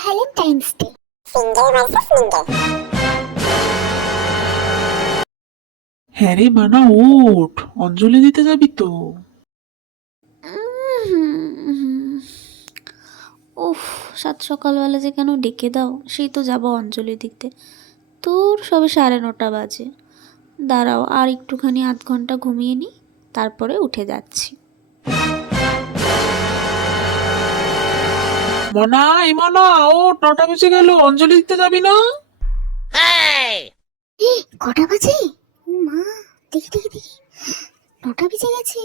Valentine's day. Single versus mingle. হ্যাঁ রে মানা, ওঠ, অঞ্জলি দিতে যাবি তো? উফ, সাত সকালবেলা যে কেন ডেকে দাও, সেই তো যাবো অঞ্জলি দিতে। তোর সবে 9:30 বাজে। দাঁড়াও আর একটুখানি আধ ঘন্টা ঘুমিয়ে নিই, তারপরে উঠে যাচ্ছি। মনা, এই মনা, ও 9টা বেজে গেল, অঞ্জলি দিতে যাবি না? কটা বাজে? ও মা, দেখি দেখি দেখি, 9টা বেজে গেছে।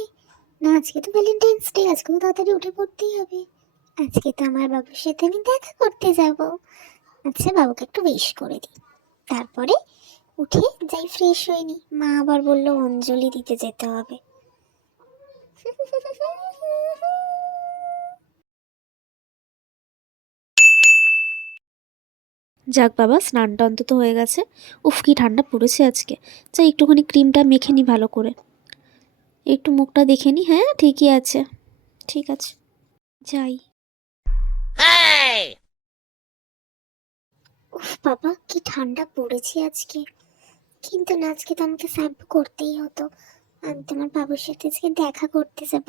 না, আজকে তো ভ্যালেন্টাইন্স ডে, আজকে তো তাড়াতাড়ি উঠে পড়তেই হবে। আজকে তো আমার বাবুর সাথে আমি দেখা করতে যাব। আচ্ছা, বাবুকে একটু উইশ করে দিই, তারপরে উঠে যাই ফ্রেশ হয়ে নি। মা আবার বললো অঞ্জলি দিতে যেতে হবে। যাক বাবা, স্নানটা অন্তত হয়ে গেছে। উফ, কি ঠান্ডা পড়েছে আজকে। যাই একটুখানি ক্রিমটা মেখে নিই ভালো করে, একটু মুখটা দেখে নিই। হ্যাঁ ঠিকই আছে, ঠিক আছে, যাই। উফ বাবা, কি ঠান্ডা পড়েছে আজকে। কিন্তু না, আজকে তো আমাকে শ্যাম্পু করতেই হতো। আমি তোমার বাবুর সাথে আজকে দেখা করতে যাব,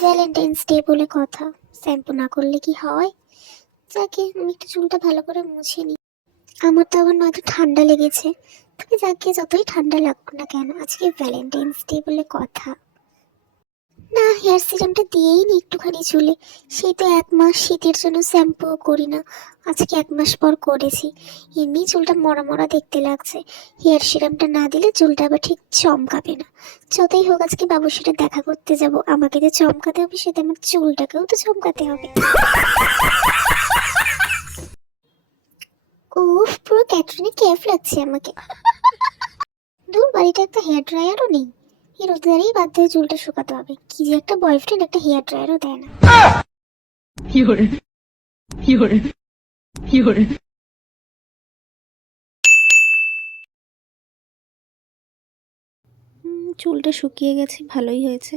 ভ্যালেন্টাইন্স ডে বলে কথা। শ্যাম্পু না করলে কি হয়? যাকে আমি একটু চুলটা ভালো করে মুছে নিই। আমার তো আবার নয়তো ঠান্ডা লেগেছে। তবে যাকে যতই ঠান্ডা লাগুক না কেন, আজকে ভ্যালেন্টাইন্স ডে বলে কথা। না, হেয়ার সিরামটা দিয়েই নি একটুখানি চুলে। সেই তো 1 মাস শীতের জন্য শ্যাম্পুও করি না, আজকে 1 মাস পর করেছি। এমনি চুলটা মরা মরা দেখতে লাগছে। হেয়ার সিরামটা না দিলে চুলটা আবার ঠিক চমকাবে না। যতই হোক, আজকে বাবুর সাথে দেখা করতে যাব, আমাকে তো চমকাতে হবে, সাথে আমার চুলটাকেও তো চমকাতে হবে। উফ, পুরো ক্যাটরিনা কেফ লাগছে আমাকে। দূর, বাড়িতে একটা হেয়ার ড্রায়ারও নেই। এই রোজগারেই বাধ্য হয়ে চুলটা শুকাতে হবে। কি যে একটা বয়ফ্রেন্ড, একটা হেয়ার ড্রায়ারও দেয় না। চুলটা শুকিয়ে গেছে, ভালোই হয়েছে।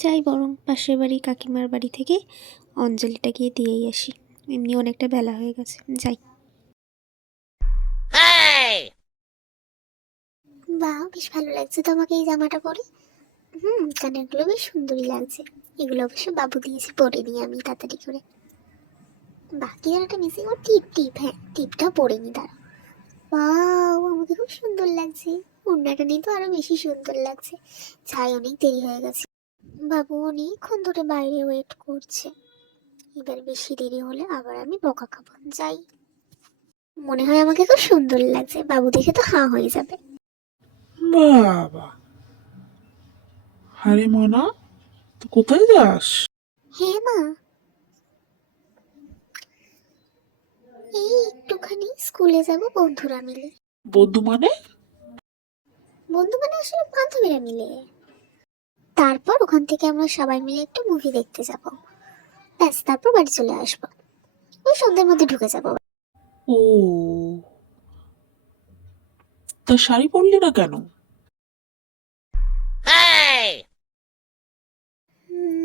যাই বরং পাশের বাড়ি কাকিমার বাড়ি থেকে অঞ্জলিটা গিয়ে দিয়েই আসি। এমনি অনেকটা বেলা হয়ে গেছে, যাই। বাহ, বেশ ভালো লাগছে তোমাকে এই জামাটা পরে। কানেরগুলো বেশ সুন্দরই লাগছে। এগুলো অবশ্য বাবু দিয়েছে, পরে নিই আমি তাড়াতাড়ি করে। বাকি আর একটা মিসিং, ও টিপ টিপ, হ্যাঁ টিপটা পরে নি তারা। বাহ, আমাকে খুব সুন্দর লাগছে। ওড়নাটা নিয়ে তো আরো বেশি সুন্দর লাগছে। যাই, অনেক দেরি হয়ে গেছে। বাবু অনেকক্ষণ ধরে বাইরে ওয়েট করছে। এবার বেশি দেরি হলে আবার আমি বকা খাবো। যাই, মনে হয় আমাকে খুব সুন্দর লাগছে, বাবু দেখে তো হাঁ হয়ে যাবে। বাবা, আরে মনা, তো কোথায় যাস? হ্যাঁ মা, এই একটুখানি স্কুলে যাব বন্ধুরা মিলে। বন্ধু মানে? বন্ধু মানে আসলে বান্ধবীরা মিলে। তারপর ওখান থেকে আমরা সবাই মিলে একটু মুভি দেখতে যাব। ব্যাস, তারপর বাড়ি চলে আসবো। ওই সন্ধ্যের মধ্যে ঢুকে যাবো। ও, তা শাড়ি পরলি না কেন?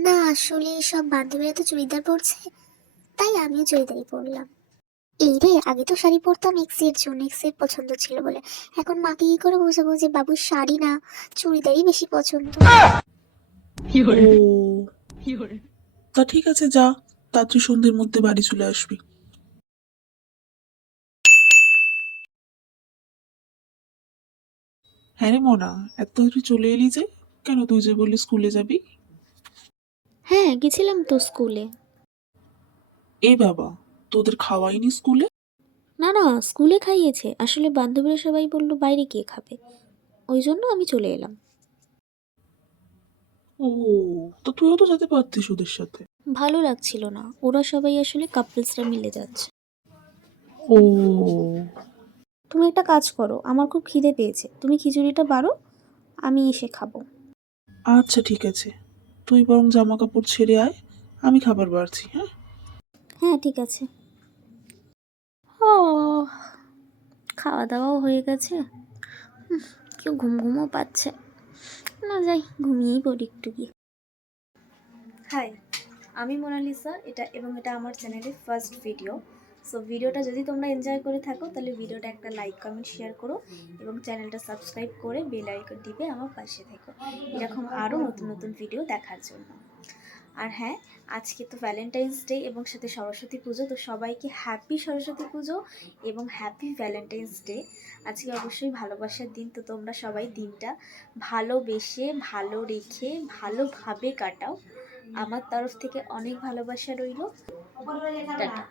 না, আসলে সব বান্ধবীরা তো চুড়িদার পরছে, তাই আমিও চুড়িদারই পরলাম। এই রে, আগে তো শাড়ি পরতাম এক্স এর জন্য, এক্স এর পছন্দ ছিল বলে। এখন মাকে কি করে বোঝাবো যে বাবুর শাড়ি না, চুড়িদারই বেশি পছন্দ। ও, তা ঠিক আছে, যা, তাড়াতাড়ি সন্ধ্যের মধ্যে বাড়ি চলে আসবি। হ্যাঁ রে মনা, এত তাড়াতাড়ি চলে এলি যে? কেন, তুই যে বললি স্কুলে যাবি? হ্যাঁ গেছিলাম তো স্কুলে। এ বাবা, তোদের খাওয়াইনি স্কুলে? না না, স্কুলে খাইয়েছে। আসলে বান্ধবীরা সবাই বললো বাইরে গিয়ে খাবে, ওই জন্য আমি চলে এলাম। ও, তো তুইও তো যেতে পারতিস ওদের সাথে। ভালো লাগছিল না, ওরা সবাই আসলে কাপলসরা মিলে যাচ্ছে। ও, তুমি একটা কাজ করো, আমার খুব খিদে পেয়েছে, তুমি খিচুড়িটা বাড়ো, আমি এসে খাবো। আচ্ছা ঠিক আছে, তুই বরং জামা কাপড় ছেড়ে আয়, আমি খাবার বাড়ছি। হ্যাঁ, হ্যাঁ ঠিক আছে। ও, খাওয়া দাওয়াও হয়ে গেছে। কেউ ঘুম ঘুমও পাচ্ছে না, যাই ঘুমিয়েই পড়ি একটু গিয়ে। হাই, আমি মোনালিসা, এটা এবং এটা আমার চ্যানেলের ফার্স্ট ভিডিও। সো ভিডিওটা যদি তোমরা এনজয় করে থাকো তাহলে ভিডিওটা একটা লাইক কমেন্ট শেয়ার করো এবং চ্যানেলটা সাবস্ক্রাইব করে বেল আইকন টিপে আমার পাশে থেকো এরকম আরও নতুন নতুন ভিডিও দেখার জন্য। আর হ্যাঁ, আজকে তো ভ্যালেন্টাইন্স ডে এবং সাথে সরস্বতী পুজো, তো সবাইকে হ্যাপি সরস্বতী পুজো এবং হ্যাপি ভ্যালেন্টাইন্স ডে। আজকে অবশ্যই ভালোবাসার দিন, তো তোমরা সবাই দিনটা ভালোবেসে ভালো রেখে ভালোভাবে কাটাও। আমার তরফ থেকে অনেক ভালোবাসা রইল। টাটা।